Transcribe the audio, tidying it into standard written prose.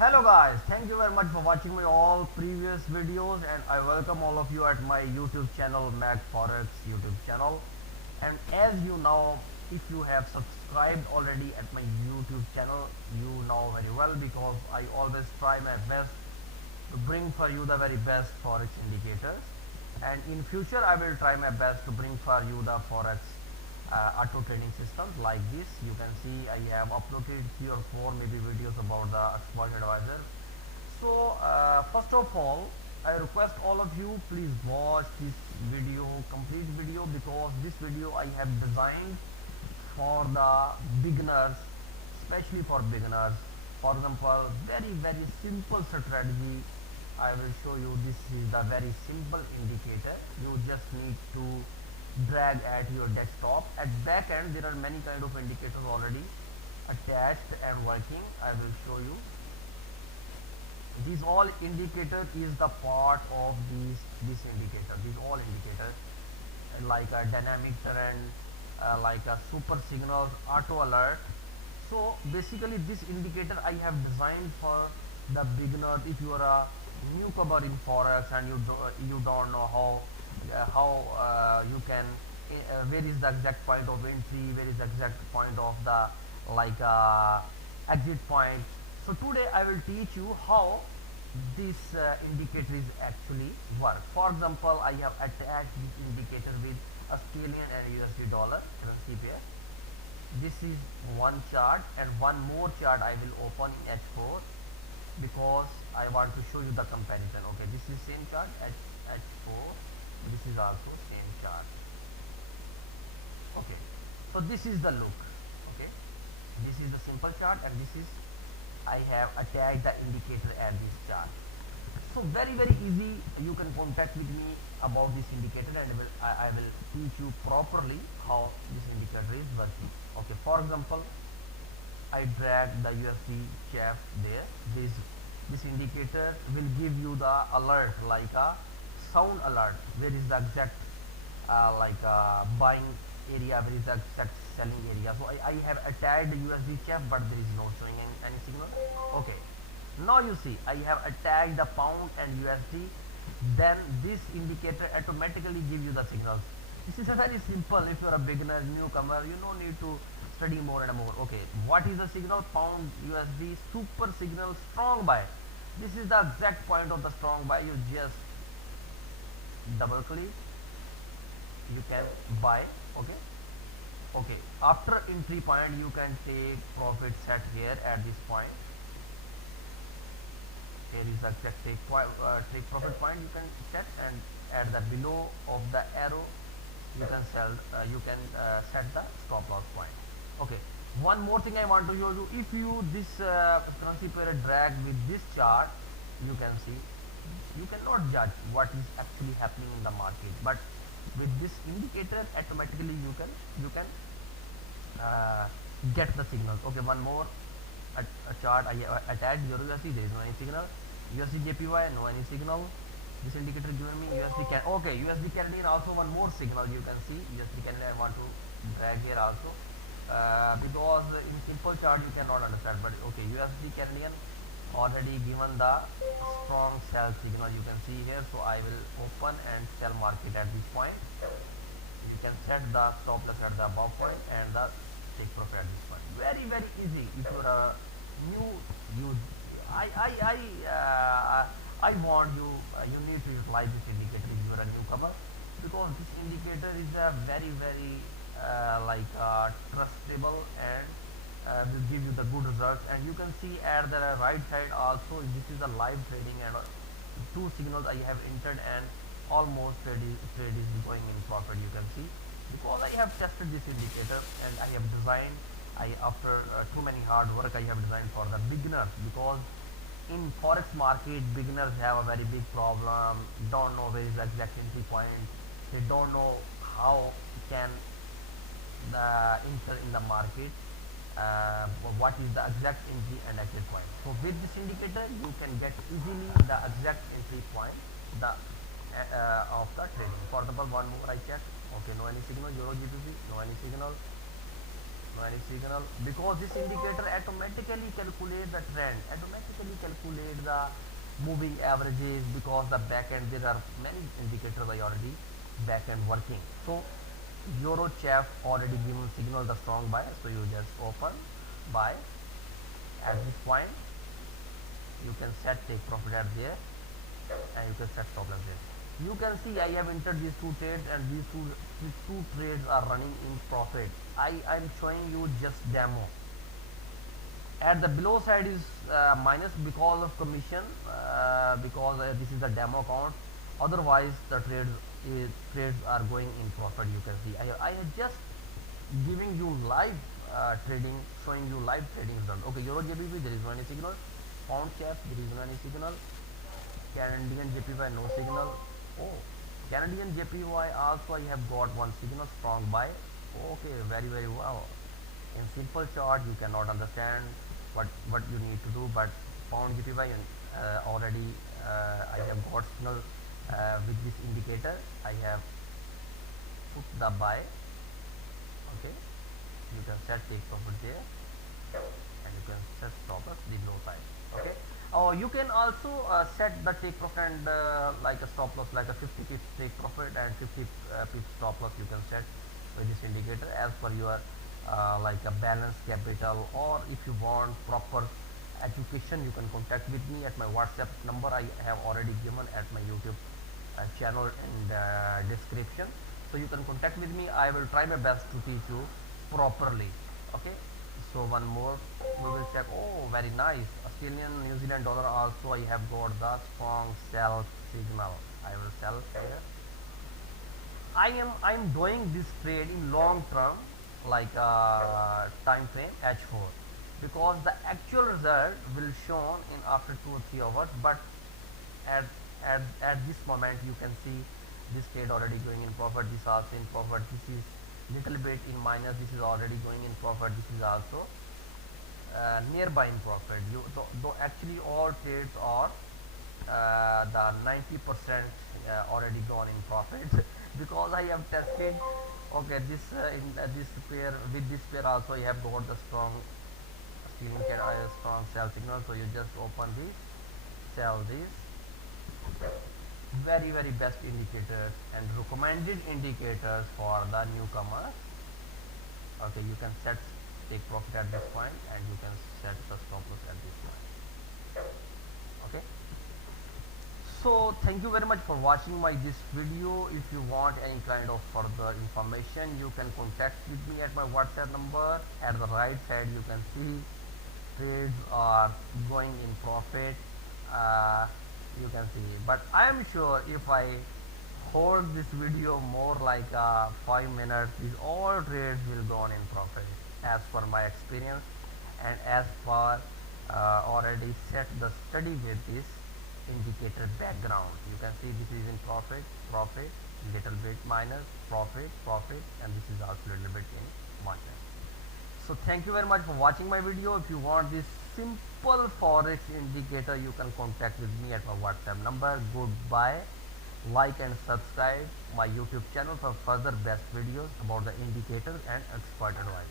Hello guys, thank you very much for watching my all previous videos and I welcome all of you at my YouTube channel MACFXPRO YouTube channel. And as you know, if you have subscribed already at my YouTube channel, you know very well because I always try my best to bring for you the very best forex indicators, and in future I will try my best to bring for you the forex auto trading systems like this. You can see I have uploaded 3 or 4 maybe videos about the expert advisor. So first of all, I request all of you, please watch this video, complete video, because this video I have designed for the beginners, especially for beginners. For example, very simple strategy I will show you. This is the very simple indicator. You just need to drag at your desktop. At back end there are many kind of indicators already attached and working. I will show you. These all indicator is the part of this indicator. These all indicators like a dynamic trend, like a super signals, auto alert. So basically this indicator I have designed for the beginners. If you are a newcomer in forex and you don't know how you can where is the exact point of entry, where is the exact point of the like exit point. So today I will teach you how this indicator is actually work. For example, I have attached this indicator with Australian and USD dollar currency pair. This is one chart and one more chart I will open in H4 because I want to show you the comparison. Okay, this is same chart at H4, this is also same chart. Okay, so this is the look. Okay, this is the simple chart and this is I have attached the indicator at this chart. So very easy, you can contact with me about this indicator and I will teach you properly how this indicator is working. Okay, for example, I drag the USD chef there. This indicator will give you the alert like a sound alert. Where is the exact buying area, where is the exact selling area. So I have attached the USD chef, but there is no showing any signal. Okay, now you see I have attached the pound and USD. Then this indicator automatically give you the signals. This is a very simple. If you are a beginner, newcomer, you don't need to study more and more. Okay, what is the signal? Pound USD super signal strong buy. This is the exact point of the strong buy. You just double click, you can buy. Okay, after entry point you can take profit set here at this point. Here is the exact take profit point you can set, and at the below of the arrow you can set the stop loss point. Okay, one more thing I want to show you. If you this currency pair drag with this chart, you can see you cannot judge what is actually happening in the market, but with this indicator automatically you can get the signals. Okay, one more a chart I attached Euro USD. There is no any signal. USD JPY, no any signal. This indicator given me USD can. Okay, USD Canadian also one more signal. You can see USD Canadian. I want to drag here also because in simple chart you cannot understand. But okay, USD Canadian already given the strong sell signal. You can see here. So I will open and sell market at this point. You can set the stop loss at the above point and the take profit at this point. Very easy. If you are a new I want you you need to utilize this indicator if you are a newcomer, because this indicator is a very trustable and will give you the good results. And you can see at the right side also this is a live trading, and two signals I have entered and almost trade is going in profit. You can see because I have tested this indicator and I have designed. After too many hard work I have designed for the beginners, because in forex market beginners have a very big problem. Don't know where is the exact entry point. They don't know how can enter in the market, what is the exact entry and exit point. So with this indicator you can get easily the exact entry point of the trading. For example, one more I check. Okay, no any signal. Euro GBP, no any signal. one is signal, because this indicator automatically calculate the trend, automatically calculate the moving averages, because the back end there are many indicators I already back end working. So euro chef already given signal the strong buy, so you just open buy at this point. You can set take profit at there, and you can set stop loss there. You can see I have entered these two trades, and these two trades are running in profit. I'm showing you just demo. At the below side is minus because of commission, because this is the demo account. Otherwise the trades are going in profit. You can see I have just giving you live trading, showing you live trading done. Okay, euro JPY there is no any signal, pound cap there is no any signal, Canadian JPY no signal. Oh, Canadian JPY also I have got one signal, strong buy. Okay, very well. In simple chart you cannot understand what you need to do, but pound JPY already I have got signal with this indicator. I have put the buy. Okay, you can set take profit there, and you can set stop loss the low side. Okay, you can also set the take profit and like a stop loss, like a 50 pips take profit and 50 pips stop loss you can set with this indicator as per your like a balanced capital. Or if you want proper education, you can contact with me at my WhatsApp number I have already given at my YouTube channel in the description. So you can contact with me. I will try my best to teach you properly. Okay, so one more we will check. Oh, very nice. Australian New Zealand dollar also I have got the strong sell signal. I will sell here. I'm doing this trade in long term, like time frame H4, because the actual result will shown in after 2 or 3 hours. But at this moment you can see this trade already going in profit, this also in profit, this is little bit in minus, this is already going in profit, this is also nearby in profit. You though actually all trades are the 90% already gone in profit because I have tested. Okay, this in this pair, with this pair also I have got the strong stealing strong sell signal. So you just open this, sell this. Very best indicators and recommended indicators for the newcomers. Okay, you can set take profit at this point, and you can set the stop loss at this point. Okay, so thank you very much for watching my this video. If you want any kind of further information, you can contact with me at my WhatsApp number. At the right side you can see trades are going in profit. You can see, but I am sure if I hold this video more like 5 minutes, these all trades will go on in profit as per my experience, and as per already set the study with this indicator background. You can see this is in profit, little bit minus, profit, and this is also little bit in minus. So thank you very much for watching my video. If you want this simple forex indicator, you can contact with me at my WhatsApp number. Goodbye. Like and subscribe my YouTube channel for further best videos about the indicators and expert advice.